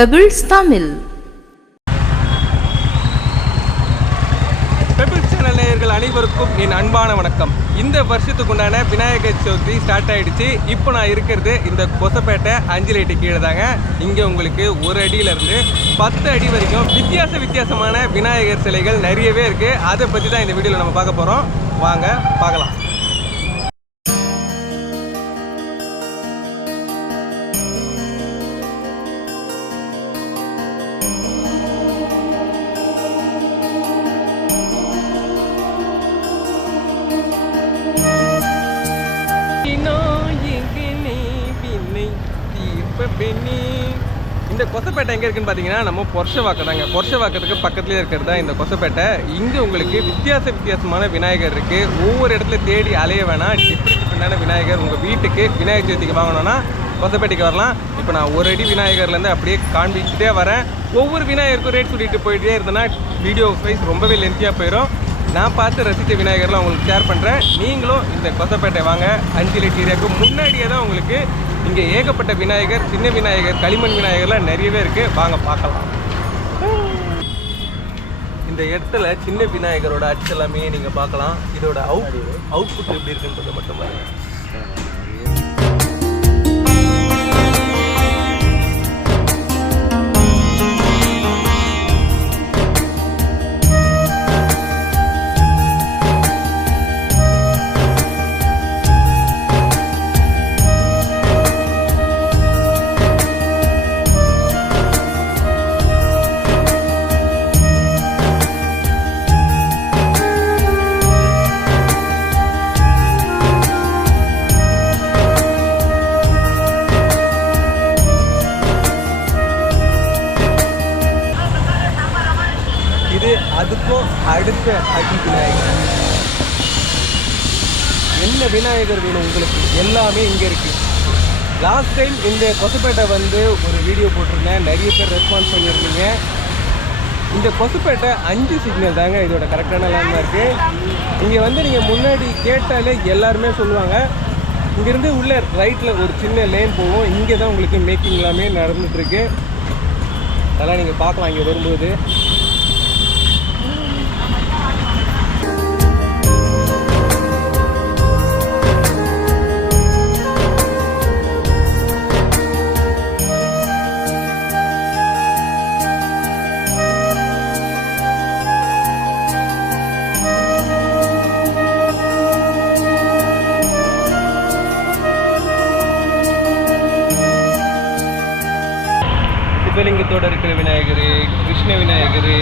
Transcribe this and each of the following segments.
Pebbles Tamil. Pebble channel நேயர்கள் அனைவருக்கும் என் அன்பான வணக்கம். இந்த வருஷத்துக்கு உண்டான விநாயகர் சதுர்த்தி ஸ்டார்ட் ஆயிடுச்சு. இப்போ நான் இருக்கிறது இந்த கொசப்பேட்டை அஞ்சு லைட்டு கீழே தாங்க இங்கே உங்களுக்கு ஒரு அடியிலேருந்து பத்து அடி வரைக்கும் வித்தியாச வித்தியாசமான விநாயகர் சிலைகள் நிறையவே இருக்குது அதை பற்றி தான் இந்த வீடியோவில் நம்ம பார்க்க போகிறோம் வாங்க பார்க்கலாம். இந்த கொசப்பேட்டை எங்கே இருக்குன்னு பார்த்தீங்கன்னா நம்ம பொர்ஷவாக்கம் தாங்க. பொர்ஷவாக்கத்துக்கு பக்கத்துலேயே இருக்கிறது தான் இந்த கொசப்பேட்டை. இங்கே உங்களுக்கு வித்தியாச வித்தியாசமான விநாயகர் இருக்குது ஒவ்வொரு இடத்துல தேடி அலைய வேணாம். டிஃப்ரெண்ட் டிஃப்ரெண்டான விநாயகர் உங்கள் வீட்டுக்கு விநாயகர் சதுர்த்திக்கு வாங்கணும்னா கொசப்பேட்டைக்கு வரலாம். இப்போ நான் ஒரு அடி விநாயகர்லேருந்து அப்படியே காண்பிச்சுட்டே வரேன். ஒவ்வொரு விநாயகருக்கும் ரேட் சொல்லிட்டு போயிட்டே இருந்தேன்னா வீடியோ வைஸ் ரொம்பவே லென்த்தியாக போயிடும் நான் பார்த்து ரசித்த விநாயகர்லாம் உங்களுக்கு ஷேர் பண்ணுறேன் நீங்களும் இந்த கொசப்பேட்டை வாங்க. அஞ்சு லிட்டர் ஏரியாவுக்கு முன்னாடியே தான் உங்களுக்கு இங்கே ஏகப்பட்ட விநாயகர் சின்ன விநாயகர் களிமண் விநாயகர்லாம் நிறையவே இருக்குது வாங்க பார்க்கலாம். இந்த இடத்துல சின்ன விநாயகரோட அச்சு எல்லாமே நீங்கள் பார்க்கலாம். இதோட அவுட் அவுட்புட் எப்படி இருக்குன்றதை மட்டும் பாருங்கள் அதுக்கும் அடுத்த அடி விநாயகர் என்ன விநாயகர் வேணும் உங்களுக்கு? எல்லாமே இங்கே இருக்கு. லாஸ்ட் டைம் இந்த கொசுப்பேட்டை வந்து ஒரு வீடியோ போட்டிருந்தேன். நிறைய பேர் ரெஸ்பான்ஸ் பண்ணியிருந்தீங்க. இந்த கொசுப்பேட்டை அஞ்சு சிக்னல் தாங்க இதோட கரெக்டான லேண்ட்மார்க்கு இங்கே வந்து நீங்கள் முன்னாடி கேட்டாலே எல்லாருமே சொல்லுவாங்க. இங்கேருந்து உள்ள ரைட்டில் ஒரு சின்ன லேன் போகும். இங்கே தான் உங்களுக்கு மேக்கிங் எல்லாமே நடந்துகிட்ருக்கு அதெல்லாம் நீங்கள் பார்க்கலாம். இங்கே வரும்போது. விநாயகர் கிருஷ்ண விநாயகர்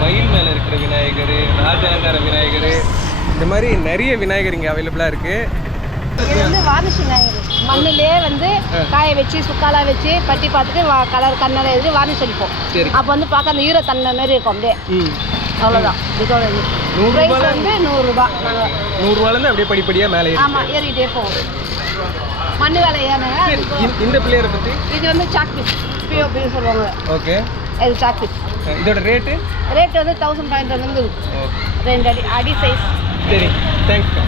மயில் மேலே இருக்கிற விநாயகர் ராஜாலங்கார விநாயகர். இந்த மாதிரி நிறைய விநாயகர் இங்கே அவைலபிளாக இருக்குது இது வந்து வார்னிஷ் விநாயகர். மண்ணிலே வந்து காய வச்சு சுக்காலா வச்சு பட்டி பார்த்துட்டு வா கலர் கண்ணால எழுதி வார்னிஷ் அடிப்போம் சரி. அப்போ வந்து பார்க்க அந்த ஈரத்தன்மை மாதிரி இருக்கும் அப்படியே. அவ்வளோதான் நூறு ப்ரைஸ் வந்து நூறுரூபா. நாங்கள் நூறுரூவாலேருந்து அப்படியே படிப்படியாக மேலே ஆமாம் ஏறிட்டே போவோம் மண்ணு வேலை இந்த- இந்த பிள்ளையரை பற்றி இது வந்து சாக்பீஸ் பிஓபின்னு சொல்லுவாங்க. ஓகே இது சாக்பீஸ் இதோட ரேட்டு ரேட் வந்து தௌசண்ட் ஃபைவ் ஹண்ட்ரட் வந்து ரெண்டு அடி அடி சைஸ் சரி தேங்க்ஸ்க்கா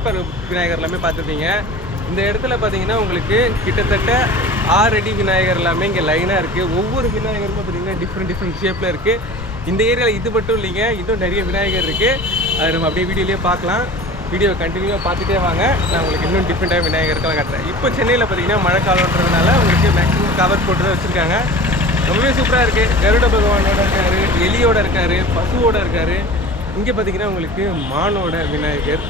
பேப்பர் விநாயகர் எல்லாமே பார்த்துருப்பீங்க. இந்த இடத்துல பார்த்தீங்கன்னா உங்களுக்கு கிட்டத்தட்ட ஆறு அடி விநாயகர் எல்லாமே இங்கே லைனாக இருக்குது ஒவ்வொரு விநாயகருமே பார்த்தீங்கன்னா டிஃப்ரெண்ட் டிஃப்ரெண்ட் ஷேப்பில் இருக்குது இந்த ஏரியாவில் இது மட்டும் இல்லைங்க இன்னும் நிறைய விநாயகர் இருக்குது அதை நம்ம அப்படியே வீடியோலேயே பார்க்கலாம். வீடியோ கண்டினியூவாக பார்த்துட்டே வாங்க. நான் உங்களுக்கு இன்னும் டிஃப்ரெண்ட்டாக விநாயகருக்கெல்லாம் காட்டுறேன். இப்போ சென்னையில் பார்த்தீங்கன்னா மழை காலன்றதுனால உங்களுக்கு மேக்ஸிமம் கவர் போட்டு தான் வச்சுருக்காங்க. ரொம்பவே சூப்பராக இருக்குது கருட பகவானோட இருக்காரு எலியோட இருக்காரு பசுவோட இருக்காரு. இங்கே பார்த்தீங்கன்னா உங்களுக்கு மானோட விநாயகர்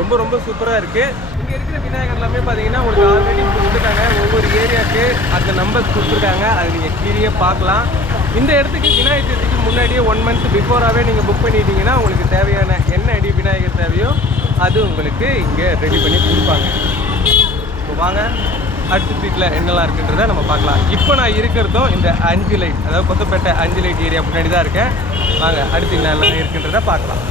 ரொம்ப ரொம்ப சூப்பராக இருக்குது இங்கே இருக்கிற விநாயகர் எல்லாமே பார்த்தீங்கன்னா உங்களுக்கு ஆல்ரெடி கொடுத்துருக்காங்க. ஒவ்வொரு ஏரியாவுக்கு அந்த நம்பர்ஸ் கொடுத்துருக்காங்க. அது நீங்கள் கீழே பார்க்கலாம். இந்த இடத்துக்கு விநாயகர் சதுர்த்திக்கு முன்னாடியே ஒன் மந்த் பிஃபோராகவே நீங்கள் புக் பண்ணிட்டீங்கன்னா உங்களுக்கு தேவையான என்ன அடி விநாயகர் தேவையோ அது உங்களுக்கு இங்கே ரெடி பண்ணி கொடுப்பாங்க. இப்போ வாங்க. அடுத்த ஸ்ட்ரீட்டில் என்னெல்லாம் இருக்குன்றதை நம்ம பார்க்கலாம். இப்போ நான் இருக்கிறதும் இந்த அஞ்சு லைட் அதாவது கொத்தப்பேட்டை அஞ்சு லைட் ஏரியா முன்னாடி தான் இருக்கேன். வாங்க அடுத்து என்னெல்லாம் இருக்குன்றதை பார்க்கலாம்.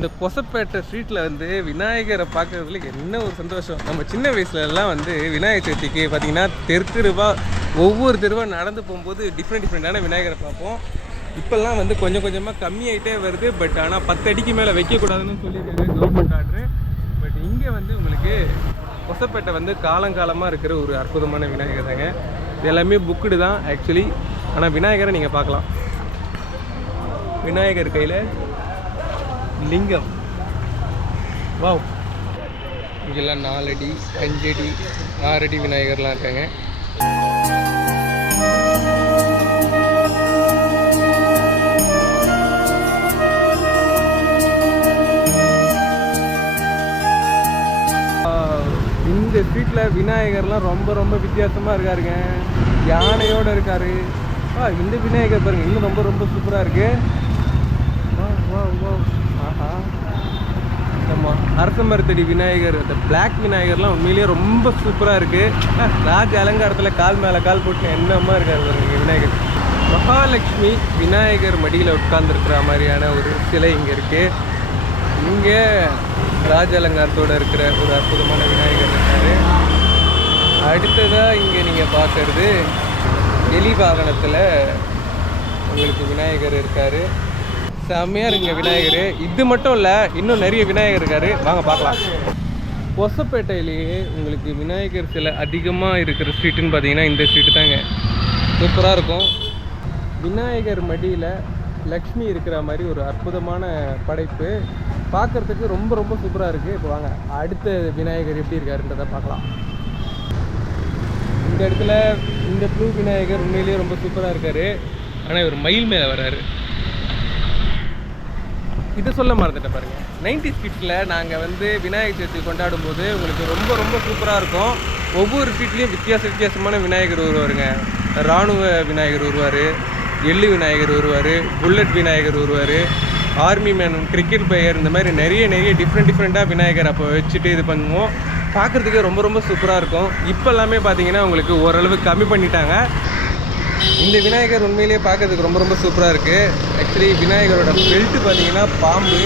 இந்த கொசப்பேட்டை ஸ்ட்ரீட்டில் வந்து விநாயகரை பார்க்கறதுல என்ன ஒரு சந்தோஷம்? நம்ம சின்ன வயசுலலாம் வந்து விநாயகர் சதுர்த்திக்கு பார்த்தீங்கன்னா தெரு தெருவா ஒவ்வொரு தெருவா நடந்து போகும்போது டிஃப்ரெண்ட் டிஃப்ரெண்ட்டான விநாயகரை பார்ப்போம். இப்போல்லாம் வந்து கொஞ்சம் கொஞ்சமாக கம்மியாயிட்டே வருது. பட் ஆனால் பத்து அடிக்கு மேலே வைக்கக்கூடாதுன்னு சொல்லியிருக்காங்க கவர்மெண்ட் ஆர்டரு பட் இங்கே வந்து உங்களுக்கு கொசப்பேட்டை வந்து காலங்காலமாக இருக்கிற ஒரு அற்புதமான விநாயகர் தாங்க. இது எல்லாமே புக்குடு தான் ஆக்சுவலி ஆனால் விநாயகரை நீங்கள் பார்க்கலாம். விநாயகர் கையில் லிங்கம். வாவ். இங்கெல்லாம் நாலடி அஞ்சடி ஆறடி விநாயகர்லாம் இருக்காங்க. இந்த ஸ்ட்ரீட்டில் விநாயகர்லாம் ரொம்ப ரொம்ப வித்தியாசமாக இருக்காருங்க. யானையோட இருக்காரு. ஆ இந்த விநாயகர் பாருங்க இன்னும் ரொம்ப ரொம்ப சூப்பராக இருக்கு. வா வா விநாயகர் அந்த பிளாக் விநாயகர்லாம் உண்மையிலேயே ரொம்ப சூப்பராக இருக்குது ராஜ அலங்காரத்தில் கால் மேலே கால் போட்டு என்னமா இருக்காரு பாருங்க விநாயகர். மகாலட்சுமி விநாயகர் மடியில் உட்கார்ந்துருக்கிற மாதிரியான ஒரு சிலை இங்கே இருக்குது இங்கே ராஜ அலங்காரத்தோட இருக்கிற ஒரு அற்புதமான விநாயகர் இருக்கார். அடுத்ததாக இங்கே நீங்கள் பார்க்கறது எலி வாகனத்தில் உங்களுக்கு விநாயகர் இருக்கார். செம்மையாக இருக்குங்க விநாயகர். இது மட்டும் இல்லை இன்னும் நிறைய விநாயகர் இருக்கார். வாங்க பார்க்கலாம். ஒசப்பேட்டையிலேயே உங்களுக்கு விநாயகர் சிலை அதிகமாக இருக்கிற ஸ்ட்ரீட்டுன்னு பார்த்தீங்கன்னா இந்த ஸ்ட்ரீட்டு தாங்க. சூப்பராக இருக்கும். விநாயகர் மடியில் லக்ஷ்மி இருக்கிற மாதிரி ஒரு அற்புதமான படைப்பு. பார்க்கறதுக்கு ரொம்ப ரொம்ப சூப்பராக இருக்குது இப்போ வாங்க அடுத்த விநாயகர் எப்படி இருக்காருன்றதை பார்க்கலாம். இந்த இடத்துல இந்த ப்ளூ விநாயகர் உண்மையிலேயே ரொம்ப சூப்பராக இருக்கார். ஆனால் இவர் மயில் மேலே வர்றாரு இதை சொல்ல மறந்துட்டேன் பாருங்க. நைன்டி ஸ்ட்ரீட்டில் நாங்கள் வந்து விநாயகர் சதுர்த்தி கொண்டாடும் போது உங்களுக்கு ரொம்ப ரொம்ப சூப்பராக இருக்கும். ஒவ்வொரு ஸ்ட்ரீட்லேயும் வித்தியாச வித்தியாசமான விநாயகர் வருவாருங்க. இராணுவ விநாயகர் வருவார் எள்ளு விநாயகர் வருவார் புல்லட் விநாயகர் வருவார் ஆர்மி மேன் கிரிக்கெட் பிளேயர் இந்த மாதிரி நிறைய நிறைய டிஃப்ரெண்ட் டிஃப்ரெண்ட்டாக விநாயகர் அப்போ வச்சுட்டு இது பண்ணுவோம். பார்க்குறதுக்கே ரொம்ப ரொம்ப சூப்பராக இருக்கும். இப்போ எல்லாமே பார்த்தீங்கன்னா உங்களுக்கு ஓரளவு கம்மி பண்ணிட்டாங்க. இந்த விநாயகர் உண்மையிலேயே பார்க்கறதுக்கு ரொம்ப ரொம்ப சூப்பராக இருக்குது ஆக்சுவலி விநாயகரோட பெல்ட்டு பார்த்தீங்கன்னா பாம்பு.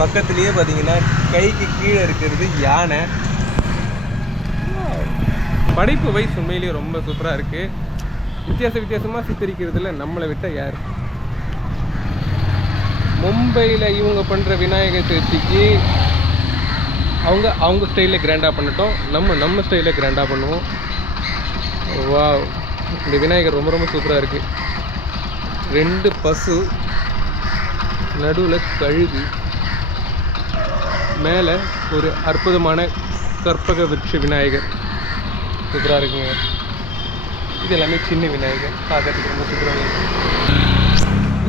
பக்கத்துலேயே பார்த்தீங்கன்னா கைக்கு கீழே இருக்கிறது யானை. படைப்பு வயசு உண்மையிலேயே ரொம்ப சூப்பராக இருக்குது வித்தியாச வித்தியாசமாக சித்தரிக்கிறதுல நம்மளை விட்டால் யார்? மும்பையில் இவங்க பண்ணுற விநாயகர் சதுர்த்திக்கு அவங்க அவங்க ஸ்டைலில் கிராண்டாக பண்ணட்டும். நம்ம நம்ம ஸ்டைலில் கிராண்டாக பண்ணுவோம். வா இந்த விநாயகர் ரொம்ப ரொம்ப சூப்பராக இருக்குது ரெண்டு பசு நடுவில் கழுகு மேலே ஒரு அற்புதமான கற்பக விருட்ச விநாயகர். சூப்பராக இருக்குங்க. இது எல்லாமே சின்ன விநாயகர். பார்க்கறதுக்கு ரொம்ப சூப்பராக இருக்கு.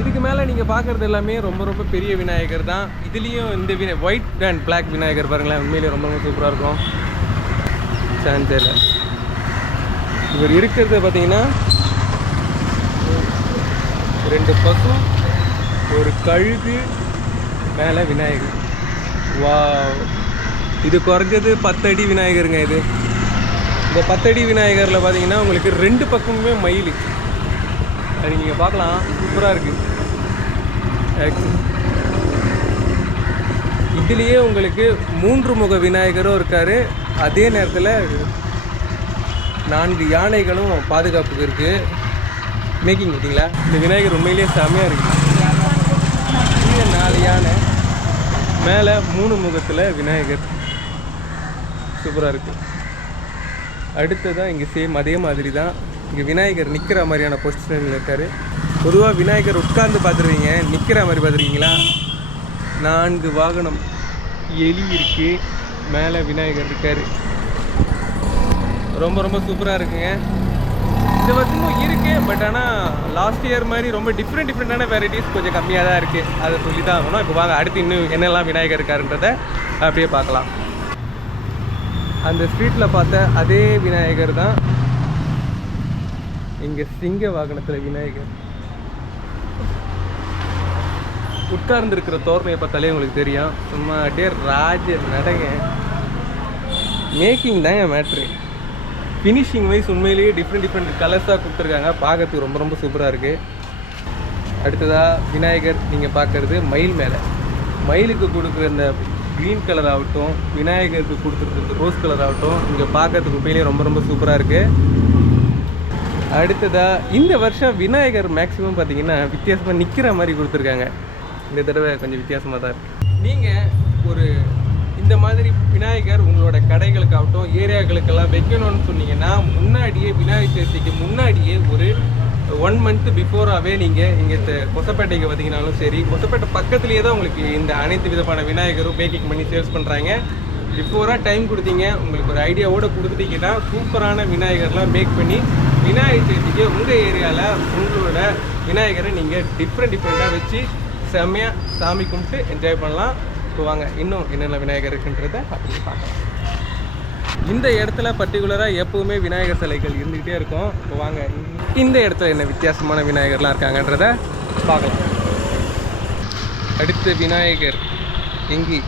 இதுக்கு மேலே நீங்கள் பார்க்குறது எல்லாமே ரொம்ப ரொம்ப பெரிய விநாயகர் தான். இதுலேயும் இந்த வின ஒயிட் அண்ட் பிளாக் விநாயகர் பாருங்களேன். உண்மையிலேயே ரொம்ப ரொம்ப சூப்பராக இருக்கும். சான்சேல இவர் இருக்கிறது பார்த்தீங்கன்னா ரெண்டு பசு ஒரு கழுகு மேலே விநாயகர். வா இது குறைஞ்சது பத்தடி விநாயகருங்க இது. இந்த பத்தடி விநாயகரில் பார்த்தீங்கன்னா உங்களுக்கு ரெண்டு பக்கமுமே மயில். அது நீங்கள் பார்க்கலாம். சூப்பராக இருக்குது இதுலேயே உங்களுக்கு மூன்று முக விநாயகரும் இருக்கார். அதே நேரத்தில் நான்கு யானைகளும் பாதுகாப்புக்கு இருக்குது மேக்கிங் பார்த்தீங்களா இந்த விநாயகர் உண்மையிலேயே செமையாக இருக்குது நாலு யானை மேலே மூணு முகத்தில் விநாயகர். சூப்பராக இருக்குது அடுத்ததான் இங்கே சேம் அதே மாதிரி தான் இங்கே விநாயகர் நிற்கிற மாதிரியான பொசிஷனில் இருக்கார். பொதுவாக விநாயகர் உட்கார்ந்து பார்த்துருவீங்க. நிற்கிற மாதிரி பார்த்துருக்கீங்களா? நான்கு வாகனம் எலி இருக்குது மேலே விநாயகர் இருக்கார். ரொம்ப ரொம்ப சூப்பராக இருக்குங்க. இந்த வருஷமும் இருக்குது பட் ஆனால் லாஸ்ட் இயர் மாதிரி ரொம்ப டிஃப்ரெண்ட் டிஃப்ரெண்டான வெரைட்டிஸ் கொஞ்சம் கம்மியாக தான் இருக்குது அதை சொல்லி தான் ஆகணும் இப்போ வாங்க அடுத்து இன்னும் என்னெல்லாம் விநாயகர் இருக்காருன்றதை அப்படியே பார்க்கலாம். அந்த ஸ்ட்ரீட்டில் பார்த்த அதே விநாயகர் தான் இங்கே சிங்க வாகனத்தில் விநாயகர். உட்கார்ந்துருக்கிற தோரணையை பார்த்தாலே உங்களுக்கு தெரியும். சும்மா அப்படியே ராஜ நடங்க. மேக்கிங் தாங்க மேட்ரு ஃபினிஷிங் வைஸ் உண்மையிலேயே டிஃப்ரெண்ட் டிஃப்ரெண்ட் கலர்ஸாக கொடுத்துருக்காங்க. பார்க்கறதுக்கு ரொம்ப ரொம்ப சூப்பராக இருக்குது அடுத்ததாக விநாயகர் நீங்கள் பார்க்குறது மயில் மேலே. மயிலுக்கு கொடுக்குற இந்த க்ரீன் கலர் ஆகட்டும் விநாயகருக்கு கொடுத்துருக்கிறது ரோஸ் கலர் ஆகட்டும் இங்கே பார்க்கறதுக்கு உண்மையிலேயே ரொம்ப ரொம்ப சூப்பராக இருக்குது அடுத்ததாக இந்த வருஷம் விநாயகர் மேக்ஸிமம் பார்த்தீங்கன்னா வித்தியாசமாக நிற்கிற மாதிரி கொடுத்துருக்காங்க. இந்த தடவை கொஞ்சம் வித்தியாசமாக தான் இருக்குது நீங்கள் ஒரு இந்த மாதிரி விநாயகர் உங்களோட கடைகளுக்காகட்டும் ஏரியாக்களுக்கெல்லாம் வைக்கணும்னு சொன்னீங்கன்னா முன்னாடியே விநாயகர் சதுர்த்திக்கு முன்னாடியே ஒரு ஒன் மந்த் பிஃபோராகவே நீங்கள் இங்கே கொசப்பேட்டைக்கு வந்தீங்கனாலும் சரி கொசப்பேட்டை பக்கத்துலேயே தான் உங்களுக்கு இந்த அனைத்து விதமான விநாயகரும் பேக்கிங் பண்ணி சேல்ஸ் பண்ணுறாங்க பிஃபோராக டைம் கொடுத்தீங்க உங்களுக்கு ஒரு ஐடியாவோடு கொடுத்துட்டீங்கன்னா சூப்பரான விநாயகர்லாம் மேக் பண்ணி விநாயகர் சதுர்த்திக்கு உங்கள் ஏரியாவில் உங்களோட விநாயகரை நீங்கள் டிஃப்ரெண்ட் டிஃப்ரெண்ட்டாக வச்சு செம்மையாக சாமி கும்பிட்டு என்ஜாய் பண்ணலாம். இப்போ வாங்க இன்னும் என்னென்ன விநாயகர் இருக்குன்றத அப்படி பார்க்கலாம். இந்த இடத்துல பர்டிகுலராக எப்போவுமே விநாயகர் சிலைகள் இருந்துக்கிட்டே இருக்கும். இப்போ வாங்க. இந்த இடத்துல என்ன வித்தியாசமான விநாயகர்லாம் இருக்காங்கன்றத பார்க்கலாம். அடுத்த விநாயகர். எங்கி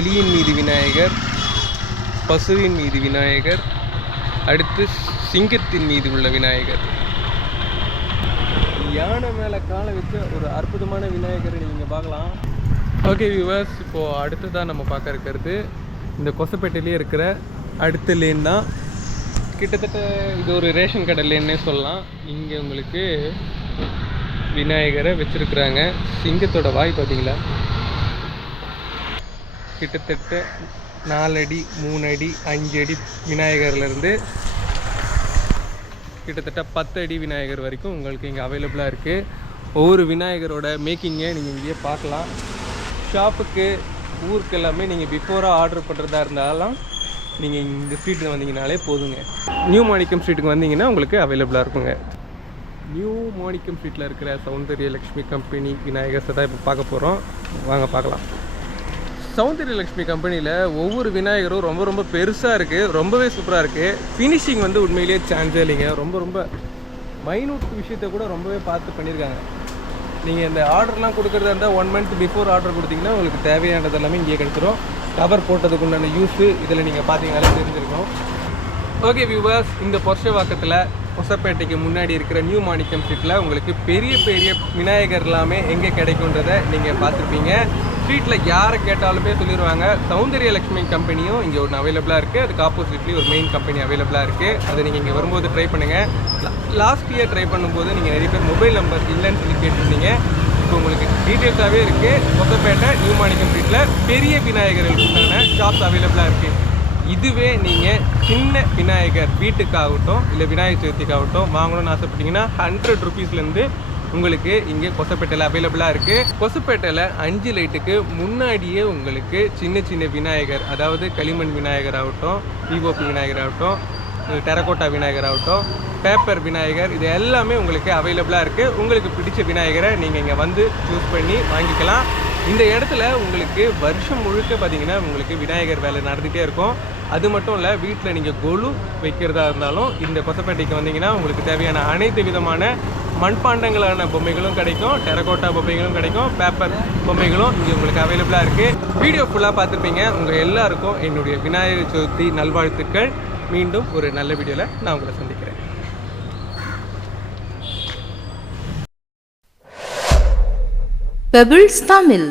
எலியின் மீது விநாயகர் பசுவின் மீது விநாயகர் அடுத்து சிங்கத்தின் மீது உள்ள விநாயகர். யானை மேலே காலை வச்ச ஒரு அற்புதமான விநாயகரை நீங்கள் பார்க்கலாம். ஓகே வியூவர்ஸ் இப்போது அடுத்ததாக நம்ம பார்க்க இருக்கிறது. இந்த கொசப்பேட்டையிலே இருக்கிற அடுத்த லேன் தான். கிட்டத்தட்ட இது ஒரு ரேஷன் கடை லேன்னே சொல்லலாம். இங்கே உங்களுக்கு விநாயகரை வச்சுருக்குறாங்க. சிங்கத்தோட வாய் பார்த்தீங்களா? கிட்டத்தட்ட நாலடி மூணு அடி அஞ்சு அடி விநாயகர்லேருந்து கிட்டத்தட்ட பத்து அடி விநாயகர் வரைக்கும் உங்களுக்கு இங்கே அவைலபிளாக இருக்குது ஒவ்வொரு விநாயகரோட மேக்கிங்கை நீங்கள் இங்கேயே பார்க்கலாம். ஷாப்புக்கு ஊருக்கு எல்லாமே நீங்கள் பிஃபோராக ஆர்டர் பண்ணுறதா இருந்தாலும் நீங்கள் இந்த ஸ்ட்ரீட்டில் வந்தீங்கனாலே போதுங்க. நியூ மாணிக்கம் ஸ்ட்ரீட்டுக்கு வந்தீங்கன்னா உங்களுக்கு அவைலபிளாக இருக்குங்க. நியூ மாணிக்கம் ஸ்ட்ரீட்டில் இருக்கிற சௌந்தரிய லக்ஷ்மி கம்பெனி விநாயகர்ஸை தான் இப்போ பார்க்க போகிறோம் வாங்க பார்க்கலாம். சௌந்தரிய லக்ஷ்மி கம்பெனியில் ஒவ்வொரு விநாயகரும் ரொம்ப ரொம்ப பெருசாக இருக்குது ரொம்பவே சூப்பராக இருக்குது ஃபினிஷிங் வந்து உண்மையிலேயே சான்ஸே இல்லைங்க. ரொம்ப ரொம்ப மைனூட் விஷயத்தை கூட ரொம்பவே பார்த்து பண்ணியிருக்காங்க. நீங்கள் இந்த ஆர்டர்லாம் கொடுக்குறதா இருந்தால் ஒன் மந்த் பிஃபோர் ஆர்டர் கொடுத்தீங்கன்னா உங்களுக்கு தேவையானது எல்லாமே இங்கே கிடைச்சிரும். கவர் போட்டதுக்கு உண்டான யூஸு இதில் நீங்கள் பார்த்தீங்கன்னா தெரிஞ்சிருக்கும். ஓகே வியூவர்ஸ் இந்த பொர்ஷவாக்கத்தில் பொசப்பேட்டைக்கு முன்னாடி இருக்கிற நியூ மாணிக்கம் ஸ்ட்ரீட்டில் உங்களுக்கு பெரிய பெரிய விநாயகர் எல்லாமே எங்கே கிடைக்குன்றதை நீங்கள் பார்த்துருப்பீங்க. ஸ்ட்ரீட்டில் யாரை கேட்டாலுமே சொல்லிடுவாங்க சௌந்தரிய லக்ஷ்மி கம்பெனியும் இங்கே ஒன்று அவைலபிளாக இருக்குது அதுக்கு ஆப்போசிட்லேயும் ஒரு மெயின் கம்பெனி அவைலபிளாக இருக்குது அதை நீங்கள் இங்கே வரும்போது ட்ரை பண்ணுங்கள் லாஸ்ட் இயர் ட்ரை பண்ணும்போது நீங்கள் நிறைய பேர் மொபைல் நம்பர் இல்லைன்னு சொல்லி கேட்டிருந்தீங்க. இப்போ உங்களுக்கு டீட்டெயில்ஸாகவே இருக்குது கொத்தப்பேட்டை நியூ மாணிக்கம் ஸ்ட்ரீட்டில் பெரிய விநாயகர்களுக்கான ஷாப்ஸ் அவைலபிளாக இருக்குது இதுவே நீங்கள் சின்ன விநாயகர் வீட்டுக்காகட்டும் இல்லை விநாயகர் சதுர்த்திக்காகட்டும் வாங்கணும்னு ஆசைப்பட்டீங்கன்னா ஹண்ட்ரட் ருபீஸ்லேருந்து உங்களுக்கு இங்கே கொசப்பேட்டையில் அவைலபிளாக இருக்குது கொசப்பேட்டையில் அஞ்சு லைட்டுக்கு முன்னாடியே உங்களுக்கு சின்ன சின்ன விநாயகர் அதாவது களிமண் விநாயகர் ஆகட்டும் பிஓபி விநாயகர் ஆகட்டும் டெரகோட்டா விநாயகர் ஆகட்டும் பேப்பர் விநாயகர் இது எல்லாமே உங்களுக்கு அவைலபிளாக இருக்குது உங்களுக்கு பிடிச்ச விநாயகரை நீங்கள் இங்கே வந்து சூஸ் பண்ணி வாங்கிக்கலாம். இந்த இடத்துல உங்களுக்கு வருஷம் முழுக்க பார்த்தீங்கன்னா உங்களுக்கு விநாயகர் வேலை நடந்துகிட்டே இருக்கும். அது மட்டும் இல்லை வீட்டில் நீங்கள் கொலு வைக்கிறதா இருந்தாலும் இந்த கொசப்பேட்டைக்கு வந்தீங்கன்னா உங்களுக்கு தேவையான அனைத்து விதமான மண்பாண்டங்களான பொம்மைகளும் கிடைக்கும் டெரகோட்டா பொம்மைகளும் கிடைக்கும் பேப்பர் பொம்மைகளும் இங்கே உங்களுக்கு அவைலபிளாக இருக்குது வீடியோ ஃபுல்லாக பார்த்துருப்பீங்க. உங்கள் எல்லாருக்கும் என்னுடைய விநாயகர் சதுர்த்தி நல்வாழ்த்துக்கள். மீண்டும் ஒரு நல்ல வீடியோவில் நான் உங்களை சந்திக்கிறேன். பெபிள்ஸ் தமிழ்